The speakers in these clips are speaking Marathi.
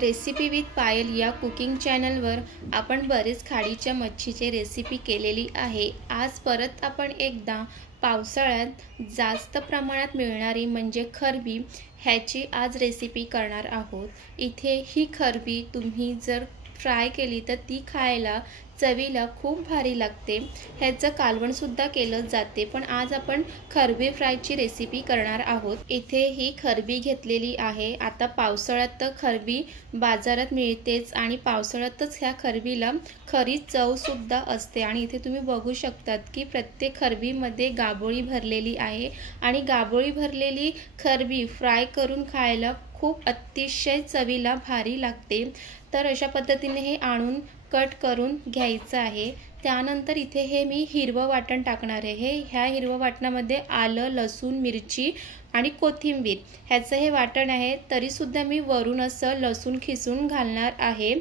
रेसिपी विथ पायल या कुकिंग चॅनलवर आपण बरेच खाडीच्या मच्छीचे रेसिपी केलेली आहे। आज परत आपण एकदा पावसाळ्यात जास्त प्रमाणात मिळणारी म्हणजे खरबी ह्याची आज रेसिपी करणार आहोत। इथे ही खरबी तुम्ही जर फ्राय केली तर ती खायला चवीला खूप भारी लागते। ह्याचं कालवण सुद्धा केलं जाते, पण आज आपण खरबी फ्रायची रेसिपी करणार आहोत। इथे ही खरबी घेतलेली आहे। आता पावसाळ्यात तर खरबी बाजारात मिळतेच आणि पावसाळ्यातच ह्या खरबीला खरी चव सुद्धा असते। आणि इथे तुम्ही बघू शकतात की प्रत्येक खरबीमध्ये गाभोळी भरलेली आहे आणि गाभोळी भरलेली खरबी फ्राय करून खायला खूप अतिशय चवीला भारी लागते। तर अशा पद्धतीने हे आणून कट करून घ्यायचं आहे। त्यानंतर इथे हे मी हिरवं वाटण टाकणार आहे। ह्या हिरवं वाटणामध्ये आलं, लसूण, मिरची आणि कोथिंबीर ह्याचं हे वाटण आहे। तरी सुद्धा मी वरून असं लसूण खिसून घालणार आहे,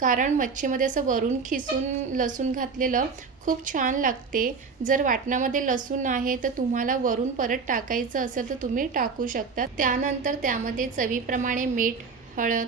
कारण मच्छीमध्ये असं वरून खिसून लसूण घातलेलं खूप छान लागते। जर वाटणामध्ये लसूण आहे तर तुम्हाला वरून परत टाकायचं असेल तर तुम्ही टाकू शकता। त्यानंतर त्यामध्ये चवीप्रमाणे मीठ, हळद,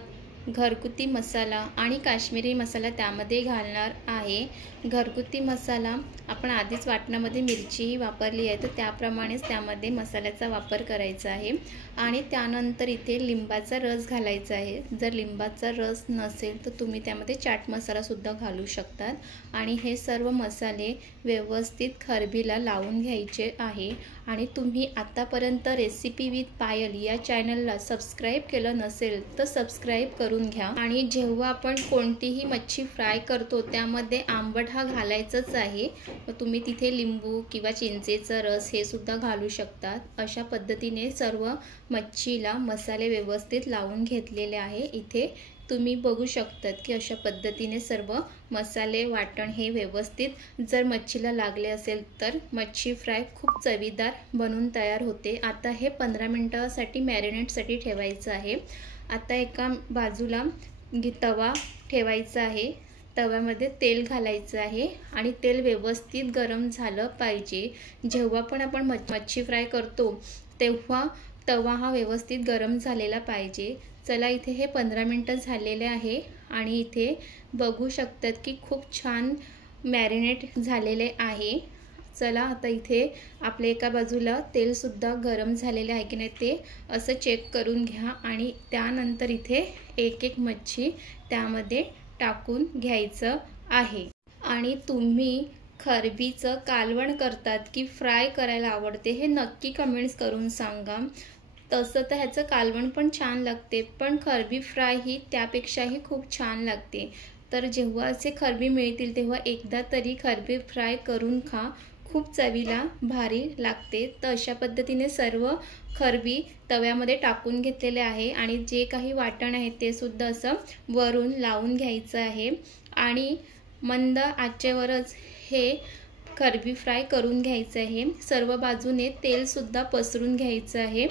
घरगुती मसाला आणि काश्मीरी मसाला त्यामध्ये घालणार आहे। घरगुती मसाला आपण आधीच वाटणामध्ये मिरचीही वापरली आहे, तर त्याप्रमाणेच त्यामध्ये मसाल्याचा वापर करायचा आहे। आणि त्यानंतर इथे लिंबाचा रस घालायचा आहे। जर लिंबाचा रस नसेल तर तुम्ही त्यामध्ये चाट मसाला सुद्धा घालू शकतात। आणि हे सर्व मसाले व्यवस्थित खरबीला लावून घ्यायचे आहे। आणि तुम्ही आतापर्यंत रेसिपी विथ पायल या चॅनलला सबस्क्राईब केलं नसेल तर सबस्क्राईब करून घ्या। आणि जेव्हा आपण कोणतीही मच्छी फ्राय करतो त्यामध्ये आंबट हा घालायचाच आहे, तुम्ही तिथे लिंबू किंवा चिंचेचा रस हे सुद्धा घालू शकतात। अशा पद्धतीने सर्व मच्छीला मसाले व्यवस्थित लावून घेतलेले आहे। इथे तुम्ही बघू शकतात की अशा पद्धतीने सर्व मसाले वाटण हे व्यवस्थित जर मच्छीला लागले असेल तर मच्छी फ्राय खूप चवीदार बनून तयार होते। आता हे 15 मिनिटांसाठी मॅरिनेटसाठी ठेवायचं आहे। आता एका बाजूला तवा ठेवायचा आहे। तव्यामध्ये तेल घालायचं आहे आणि तेल व्यवस्थित गरम झालं पाहिजे। जेव्हा पण आपण मच्छी फ्राय करतो तेव्हा तवा हा व्यवस्थित गरम झालेला पाहिजे। चला, इथे हे 15 मिनिटं झालेले आहे आणि इथे बघू शकतात की खूप छान मॅरिनेट झालेले आहे। चला, आता इथे आपल्या एका बाजूला तेल सुद्धा गरम झालेले आहे की नाही ते असं चेक करून घ्या। आणि त्यानंतर इथे एक एक मच्छी त्यामध्ये टाकून घ्यायचं आहे। आणि तुम्ही खरबीचं कालवण करतात की फ्राय करायला आवडते हे नक्की कमेंट्स करून सांगा। तसं तर ह्याचं कालवण पण छान लागते, पण खरबी फ्राय ही त्यापेक्षाही खूप छान लागते। तर जेव्हा असे खरबी मिळतील तेव्हा एकदा तरी खरबी फ्राय करून खा, खूप चवीला भारी लागते। तर अशा पद्धतीने सर्व खरबी तव्यामध्ये टाकून घेतलेले आहे आणि जे काही वाटण आहे ते सुद्धा असं वरून लावून घ्यायचं आहे। आणि मंद आचेवरच हे खरबी फ्राय करून घ्यायचं आहे। सर्व बाजूने तेल सुद्धा पसरून घ्यायचं आहे।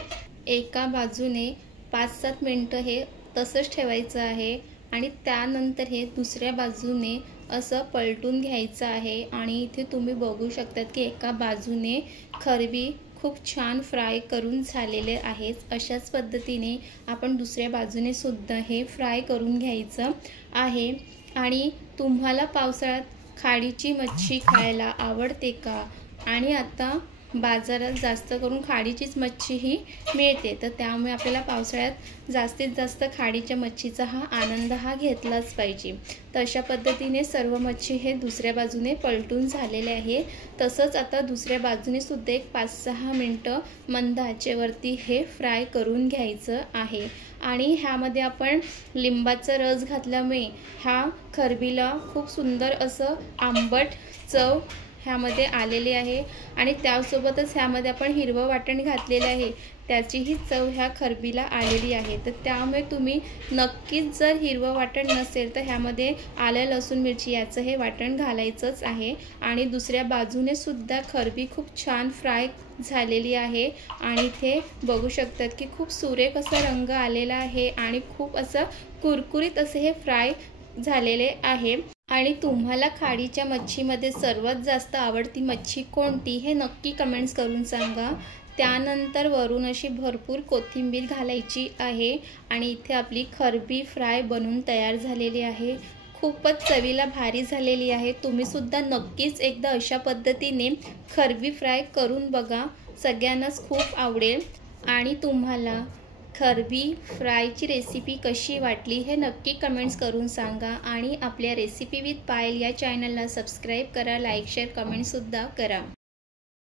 एका बाजूने 5-7 मिनिटं हे तसंच ठेवायचं आहे आणि त्यानंतर हे दुसऱ्या बाजूने असं पलटून घ्यायचं आहे। आणि इथे तुम्ही बघू शकतात की एका बाजूने खरबी खूप छान फ्राय करून झालेले आहेत। अशाच पद्धतीने आपण दुसऱ्या बाजूने सुद्धा हे फ्राय करून घ्यायचं आहे। आणि तुम्हाला पावसाळ्यात खाडीची मच्छी खायला आवडते का? आणि आता बाजारात जास्त करून खाडीचीच मच्छी ही मिळते, तर त्यामुळे आपल्याला पावसाळ्यात जास्तीत जास्त खाडीच्या मच्छीचा हा आनंद हा घेतलाच पाहिजे। तर अशा पद्धतीने सर्व मच्छी हे दुसऱ्या बाजूने पलटून झालेले आहे। तसंच आता दुसऱ्या बाजूने सुद्धा एक 5-6 मिनिटं मंद आचेवरती हे फ्राय करून घ्यायचं आहे। आणि ह्यामध्ये आपण लिंबाचा रस घातल्यामुळे ह्या खरबीला खूप सुंदर असं आंबट चव ह्यामध्ये आलेली आहे। आणि त्यासोबतच ह्यामध्ये आपण हिरवं वाटण घातलेलं आहे, त्याचीही चव ह्या खरबीला आलेली आहे। तर त्यामुळे तुम्ही नक्कीच, जर हिरवं वाटण नसेल तर ह्यामध्ये आलं, लसूण, मिरची याचं हे वाटण घालायचंच आहे। आणि दुसऱ्या बाजूने सुद्धा खरबी खूप छान फ्राय झालेली आहे। आणि इथे बघू शकतात की खूप सुरेख असा रंग आलेला आहे आणि खूप असं कुरकुरीत असे हे फ्राय झालेले आहे। आणि तुम्हाला खाडीच्या मच्छीमध्ये सर्वात जास्त आवडती मच्छी कोणती हे नक्की कमेंट्स करून सांगा। त्यानंतर वरून अशी भरपूर कोथिंबीर घालायची आहे आणि इथे आपली खरबी फ्राय बनून तयार झालेली आहे। खूपच चवीला भारी झालेली आहे। तुम्ही सुद्धा नक्कीच एकदा अशा पद्धतीने खरबी फ्राय करून बघा, सगळ्यांनाच खूप आवडेल। आणि तुम्हाला खरबी फ्रायची रेसिपी कशी वाटली हे नक्की कमेंट्स करून सांगा आणि आपल्या रेसिपी विथ पायल या चॅनलला सबस्क्राईब करा, लाईक शेअर कमेंट सुद्धा करा।